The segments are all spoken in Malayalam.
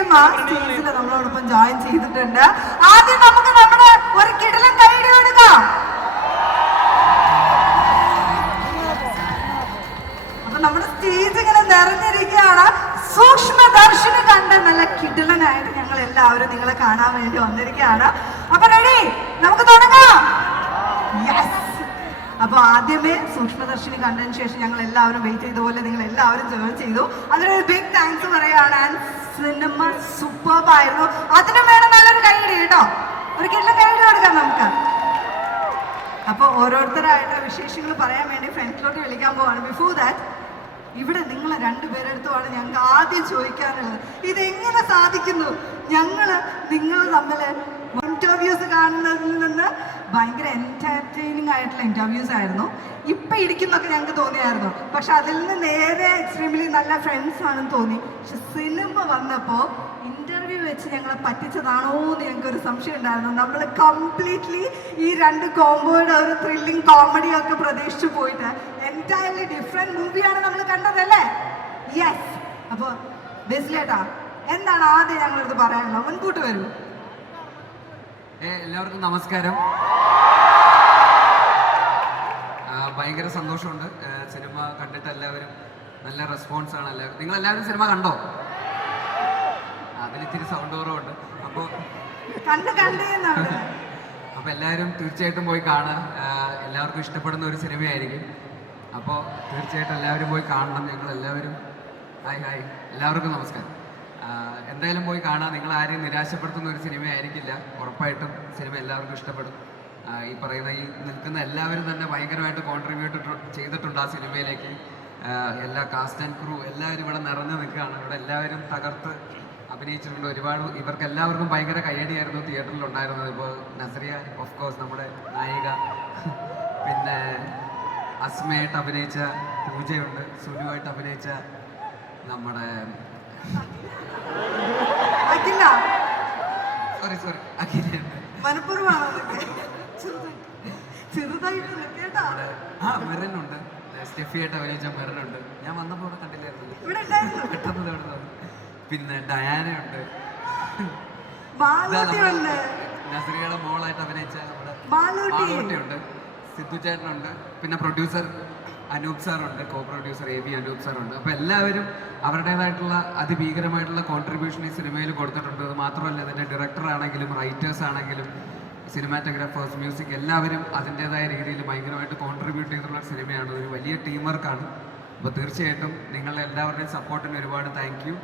ടീം ആ സ്റ്റേജിൽ നമ്മളോടൊപ്പം ജോയിൻ ചെയ്തിട്ടുണ്ട്. ആദ്യം നമുക്ക് നമ്മുടെ ഒരു കിടിലൻ കൈഡി എടുക്കാം. അപ്പൊ നമ്മുടെ സ്റ്റേജ് ഇങ്ങനെ നിറഞ്ഞിരിക്കുകയാണ്. സൂക്ഷ്മദർശിനി കണ്ട് നല്ല കിടിലനായിട്ട് ഞങ്ങൾ എല്ലാവരും നിങ്ങളെ കാണാൻ വേണ്ടി വന്നിരിക്കുകയാണ്. അപ്പൊ റെഡി, നമുക്ക് തുടങ്ങാം. യെസ്. അപ്പൊ ആദ്യമേ സൂക്ഷ്മദർശിനി കണ്ടതിന് ശേഷം ഞങ്ങൾ എല്ലാവരും വെയിറ്റ് ചെയ്ത പോലെ നിങ്ങൾ എല്ലാവരും ജോയിൻ ചെയ്തു. അതിനൊരു ബിഗ് താങ്ക്സ് പറയാണ്. ആൻഡ് സിനിമ സൂപ്പർബ് ആയിരുന്നു. അതിനും വേണം നല്ലൊരു കൈയ്യടി കേട്ടോ. ഒരു കിടിലൻ കൈയ്യടി കൊടുക്കാം നമുക്ക്. അപ്പൊ ഓരോരുത്തരായിട്ട് വിശേഷങ്ങൾ പറയാൻ വേണ്ടി ഫ്രണ്ടിലോട്ട് വിളിക്കാൻ പോവാണ്. ബിഫോർ ദാറ്റ്, ഇവിടെ നിങ്ങളെ രണ്ടുപേരെടുത്തുമാണ് ഞങ്ങൾക്ക് ആദ്യം ചോദിക്കാനുള്ളത്. ഇതെങ്ങനെ സാധിക്കുന്നു? നിങ്ങൾ തമ്മിൽ ഇന്റർവ്യൂസ് കാണുന്നതിൽ നിന്ന് ഭയങ്കര എന്റർടൈനിങ് ആയിട്ടുള്ള ഇന്റർവ്യൂസ് ആയിരുന്നു. ഇപ്പൊ ഇരിക്കുന്നൊക്കെ ഞങ്ങൾക്ക് തോന്നിയായിരുന്നു. പക്ഷെ അതിൽ നിന്ന് നേരെ എക്സ്ട്രീംലി നല്ല ഫ്രണ്ട്സ് ആണെന്ന് തോന്നി. പക്ഷെ സിനിമ വന്നപ്പോ ഇന്റർവ്യൂ വെച്ച് ഞങ്ങളെ പറ്റിച്ചതാണോ എന്ന് ഞങ്ങൾക്കൊരു സംശയം ഉണ്ടായിരുന്നു. നമ്മൾ കംപ്ലീറ്റ്ലി ഈ രണ്ട് കോമ്പോയുടെ ഒരു ത്രില്ലിംഗ് കോമഡി ഒക്കെ പ്രതീക്ഷിച്ചു പോയിട്ട് എൻറ്റയർലി ഡിഫറെന്റ് മൂവിയാണ് നമ്മൾ കണ്ടതല്ലേ? യെസ്. അപ്പൊ ബെസ്ലേട്ടാ, എന്താണ് ആദ്യം ഞങ്ങളടുത്ത് പറയാനുള്ളത്? മുൻകൂട്ട് വരൂ. എല്ലാവർക്കും നമസ്കാരം. ഭയങ്കര സന്തോഷമുണ്ട്. സിനിമ കണ്ടിട്ട് എല്ലാവരും നല്ല റെസ്പോൺസ് ആണ്. നിങ്ങൾ എല്ലാവരും സിനിമ കണ്ടോ? അതിലിത്തിരി സൗണ്ട് കുറവുണ്ട്. അപ്പോൾ എല്ലാവരും തീർച്ചയായിട്ടും പോയി കാണുക. എല്ലാവർക്കും ഇഷ്ടപ്പെടുന്ന ഒരു സിനിമയായിരിക്കും. അപ്പോൾ തീർച്ചയായിട്ടും എല്ലാവരും പോയി കാണണം. ഞങ്ങൾ എല്ലാവരും ഹായ് എല്ലാവർക്കും നമസ്കാരം. എന്തായാലും പോയി കാണാം. നിങ്ങൾ ആരെയും നിരാശപ്പെടുത്തുന്ന ഒരു സിനിമയായിരിക്കില്ല. ഉറപ്പായിട്ടും സിനിമ എല്ലാവർക്കും ഇഷ്ടപ്പെടും. ഈ പറയുന്ന ഈ നിൽക്കുന്ന എല്ലാവരും തന്നെ ഭയങ്കരമായിട്ട് കോൺട്രിബ്യൂട്ട് ചെയ്തിട്ടുണ്ട് ആ സിനിമയിലേക്ക്. എല്ലാ കാസ്റ്റ് ആൻഡ് ക്രൂ എല്ലാവരും ഇവിടെ നിറഞ്ഞു നിൽക്കുകയാണ്. ഇവിടെ എല്ലാവരും തകർത്ത് അഭിനയിച്ചിട്ടുണ്ട്. ഒരുപാട് ഇവർക്ക് എല്ലാവർക്കും ഭയങ്കര കയ്യടിയായിരുന്നു തിയേറ്ററിൽ ഉണ്ടായിരുന്നത്. ഇപ്പോൾ നസ്രിയ ഓഫ് കോഴ്സ് നമ്മുടെ നായിക, പിന്നെ അസ്മയായിട്ട് അഭിനയിച്ച പൂജയുണ്ട്, സുനുവായിട്ട് അഭിനയിച്ച നമ്മുടെ സോറി അഖിലുണ്ട്, മെറിനുണ്ട്, സ്റ്റെഫിയായിട്ട് അഭിനയിച്ച മെറിനുണ്ട്. ഞാൻ വന്നപ്പോൾ ഇവിടെ കണ്ടില്ലായിരുന്നു, പെട്ടെന്ന്. പിന്നെ ഡയാനയുണ്ട്, നസ്രിയയുടെ മോളായിട്ട് അഭിനയിച്ച നമ്മുടെ മാളൂട്ടിയുണ്ട്, സിദ്ധു ചേട്ടനുണ്ട്, പിന്നെ പ്രൊഡ്യൂസർ അനൂപ് സാറുണ്ട്, കോ പ്രൊഡ്യൂസർ AB അനൂപ് സാറുണ്ട്. അപ്പോൾ എല്ലാവരും അവരുടേതായിട്ടുള്ള അതിഭീകരമായിട്ടുള്ള കോൺട്രിബ്യൂഷൻ ഈ സിനിമയിൽ കൊടുത്തിട്ടുണ്ട്. അത് മാത്രമല്ല, ഇതിൻ്റെ ഡയറക്ടർ ആണെങ്കിലും റൈറ്റേഴ്സ് ആണെങ്കിലും സിനിമാറ്റോഗ്രാഫേഴ്സ്, മ്യൂസിക് എല്ലാവരും അതിൻ്റേതായ രീതിയിൽ ഭയങ്കരമായിട്ട് കോൺട്രിബ്യൂട്ട് ചെയ്തിട്ടുള്ള സിനിമയാണ്. ഒരു വലിയ ടീം വർക്കാണ്. അപ്പോൾ തീർച്ചയായിട്ടും നിങ്ങളുടെ എല്ലാവരുടെയും സപ്പോർട്ടിന് ഒരുപാട് താങ്ക് യു.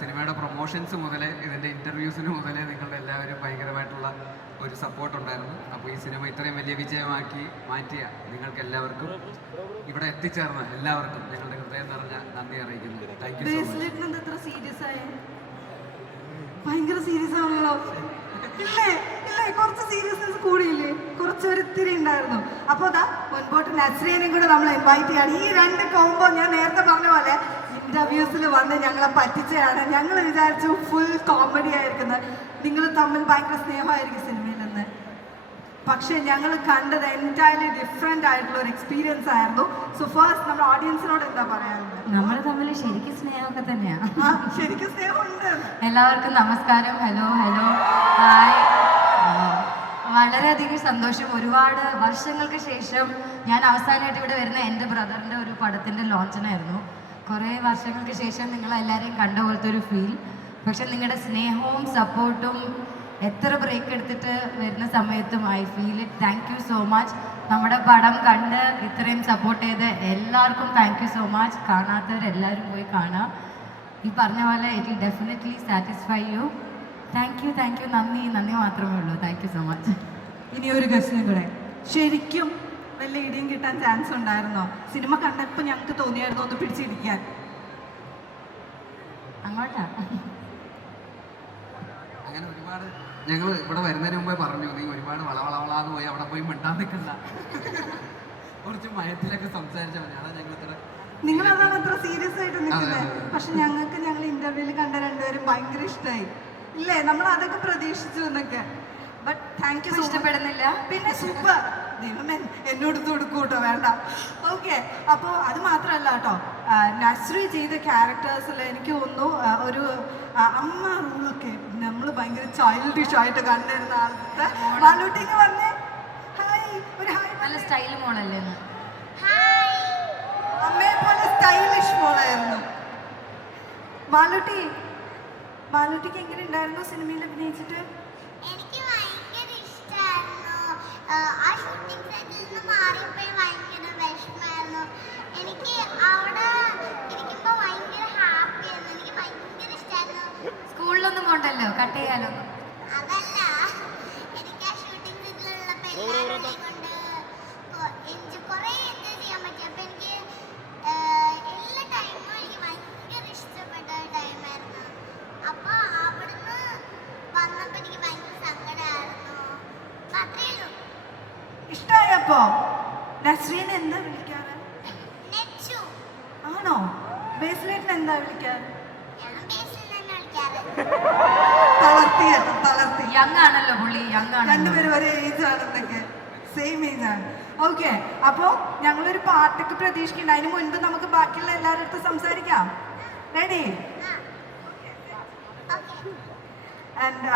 സിനിമയുടെ പ്രൊമോഷൻസ് മുതലേ ഇതിൻ്റെ ഇൻ്റർവ്യൂസിന് മുതലേ നിങ്ങളുടെ എല്ലാവരും ഭയങ്കരമായിട്ടുള്ള ഒരു സപ്പോർട്ട് ഉണ്ടായിരുന്നു. അപ്പോൾ ഈ സിനിമ ഇത്രയും വലിയ വിജയമാക്കി മാറ്റിയ നിങ്ങൾക്ക് എല്ലാവർക്കും, ഇവിടെ എത്തിച്ചേർന്ന എല്ലാവർക്കും ഞങ്ങളുടെ ഹൃദയം നിറഞ്ഞ നന്ദി അറിയിക്കുന്നു. Thank you so much. ഭയങ്കര സീരിയസ് ആണല്ലോ. ഇല്ലേ കുറച്ച് സീരിയസ്നെസ് കൂടിയില്ലേ? കുറച്ചൊരിത്തിരി ഉണ്ടായിരുന്നു. അപ്പോൾ അതാ മുൻപോട്ട് നസ്രിയനെയും കൂടെ നമ്മൾ ഇൻവൈറ്റ് ചെയ്യാണ്. ഈ രണ്ട് കോമ്പോ ഞാൻ നേരത്തെ പറഞ്ഞ പോലെ ഇന്റർവ്യൂസിൽ വന്ന് ഞങ്ങളെ പറ്റിച്ചതാണ്. ഞങ്ങൾ വിചാരിച്ചു ഫുൾ കോമഡി ആയിരിക്കുന്നത്, നിങ്ങൾ തമ്മിൽ ഭയങ്കര സ്നേഹമായിരിക്കും സിനിമയിൽ നിന്ന്. പക്ഷെ ഞങ്ങൾ കണ്ടത് എൻറ്റയർലി ഡിഫറെന്റ് ആയിട്ടുള്ള ഒരു എക്സ്പീരിയൻസ് ആയിരുന്നു. സോ ഫസ്റ്റ് നമ്മുടെ ഓഡിയൻസിനോട് എന്താ പറയാനുള്ളത്? നമ്മൾ തമ്മിൽ ശരിക്കും സ്നേഹമൊക്കെ തന്നെയാണ്. ശരിക്കും സ്നേഹമുണ്ട്. എല്ലാവർക്കും നമസ്കാരം. Hello hi. വളരെയധികം സന്തോഷം. ഒരുപാട് വർഷങ്ങൾക്ക് ശേഷം ഞാൻ അവസാനമായിട്ട് ഇവിടെ വരുന്ന എൻ്റെ ബ്രദറിൻ്റെ ഒരു പടത്തിൻ്റെ ലോഞ്ചിനായിരുന്നു. കുറേ വർഷങ്ങൾക്ക് ശേഷം നിങ്ങളെല്ലാവരെയും കണ്ട പോലത്തെ ഒരു ഫീൽ. പക്ഷെ നിങ്ങളുടെ സ്നേഹവും സപ്പോർട്ടും എത്ര ബ്രേക്ക് എടുത്തിട്ട് വരുന്ന സമയത്തും I feel it. Thank you so much. നമ്മുടെ പടം കണ്ട് ഇത്രയും സപ്പോർട്ട് ചെയ്ത് എല്ലാവർക്കും താങ്ക് യു സോ മച്ച്. കാണാത്തവരെല്ലാവരും പോയി കാണാം. ഈ പറഞ്ഞ പോലെ it will definitely satisfy U. Thank you നന്ദി മാത്രമേ ഉള്ളൂ. Thank you so much. ഇനി ഒരു ക്വസ്റ്റ്യൻ കൂടെ. ശരിക്കും വലിയ ഇടിയും കിട്ടാൻ ചാൻസ് ഉണ്ടായിരുന്നോ? സിനിമ കണ്ടപ്പോൾ ഞങ്ങൾക്ക് തോന്നിയായിരുന്നു ഒന്ന് പിടിച്ചിരിക്കാൻ. അങ്ങോട്ടാ അങ്ങനെ ഒരുപാട് ഞങ്ങൾ ഇവിടെ വരുന്നതിന് മുമ്പേ പറഞ്ഞു, നീ ഒരുപാട് വളവളവളാന്ന് പോയി അവിടെ പോയി മിണ്ടാൻ നിൽക്കണ്ട, കുറച്ച് മയത്തിലൊക്കെ സംസാരിച്ചാൽ മതി. അതാ ഞങ്ങൾ ഇത്ര നിങ്ങളതാണ് അത്ര സീരിയസ് ആയിട്ട് നിൽക്കുന്നത്. പക്ഷെ ഞങ്ങൾക്ക് ഞങ്ങൾ ഇന്റർവ്യൂവിൽ കണ്ട രണ്ടുപേരും ഭയങ്കര ഇഷ്ടമായി ഇല്ലേ? നമ്മൾ അതൊക്കെ പ്രതീക്ഷിച്ചു എന്നൊക്കെ. But thank you. ഇഷ്ടപ്പെടുന്നില്ല. പിന്നെ സൂപ്പർ ദൈവം എന്നോട് കൊടുക്കൂ കേട്ടോ, വേണ്ട. ഓക്കെ, അപ്പോൾ അത് മാത്രമല്ല കേട്ടോ, നസ്രി ചെയ്ത ക്യാരക്ടേഴ്സിൽ എനിക്ക് തോന്നുന്നു ഒരു അമ്മ റൂളൊക്കെ നമ്മൾ ഭയങ്കര ചൈൽഡിഷ് ആയിട്ട് കണ്ടിരുന്ന ആൾക്കാർ. മാലൂട്ടിക്ക് പറഞ്ഞേ ഹായ്, ഒരു ഹായ്. നല്ല സ്റ്റൈൽ മോളല്ലേ എന്ന്. അമ്മയെ പോലെ സ്റ്റൈലിഷ് മോളായിരുന്നു മാലൂട്ടി. മാലൂട്ടിക്ക് എങ്ങനെ ഉണ്ടായിരുന്നു സിനിമയിൽ അഭിനയിച്ചിട്ട്? എനിക്ക് ഭയങ്കര ഇഷ്ടമായിരുന്നു. ആ ഷൂട്ടിംഗ് സെറ്റിൽ നിന്ന് മാറിയപ്പോൾ ഭയങ്കര വിഷമമായിരുന്നു. എനിക്ക് അവിടെ ഇരിക്കുമ്പോൾ ഭയങ്കര ഹാപ്പി ആയിരുന്നു. എനിക്ക് ഭയങ്കര ഇഷ്ടമായിരുന്നു. സ്കൂളിലൊന്നും പോണ്ടല്ലോ, കട്ട് ചെയ്യാലോ. അതല്ല, എനിക്ക് ആ ഷൂട്ടിംഗ് സെറ്റിലുള്ളപ്പോൾ എല്ലാവരെയും കൊണ്ട് എനിക്ക് കുറേ എൻജോയ് ചെയ്യാൻ പറ്റി. അപ്പോൾ എനിക്ക് എല്ലാ ടൈമും എനിക്ക് ഭയങ്കര ഇഷ്ടപ്പെട്ട ടൈമായിരുന്നു. അപ്പോൾ അവിടുന്ന് വന്നപ്പോൾ എനിക്ക് ഭയങ്കര സങ്കടമായിരുന്നു. അത്രയേ ഉള്ളൂ. ഇഷ്ടമായപ്പോ നസ്രീനെ എന്താ വിളിക്കാറ്? നെച്ചു. ആണോ? ബേസിലേറ്റിന് എന്താ വിളിക്കാറ്? ഞാൻ ബേസിൽ തന്നെ വിളിക്കാറ്. തളർത്തി കേട്ടോ, തളർത്തി. യങ് ആണല്ലോ പുള്ളി, യങ് ആണല്ലോ. രണ്ടുപേരും ഒരേ ഏജ് ആണെന്നൊക്കെ, സെയിം ഏജ് ആണ്. ഓക്കെ, അപ്പോൾ ഞങ്ങളൊരു പാട്ടൊക്കെ പ്രതീക്ഷിക്കുന്നുണ്ട്. അതിന് മുൻപ് നമുക്ക് ബാക്കിയുള്ള എല്ലാവരുടെ അടുത്ത് സംസാരിക്കാം. റെഡി? ഓക്കെ. ആൻഡ്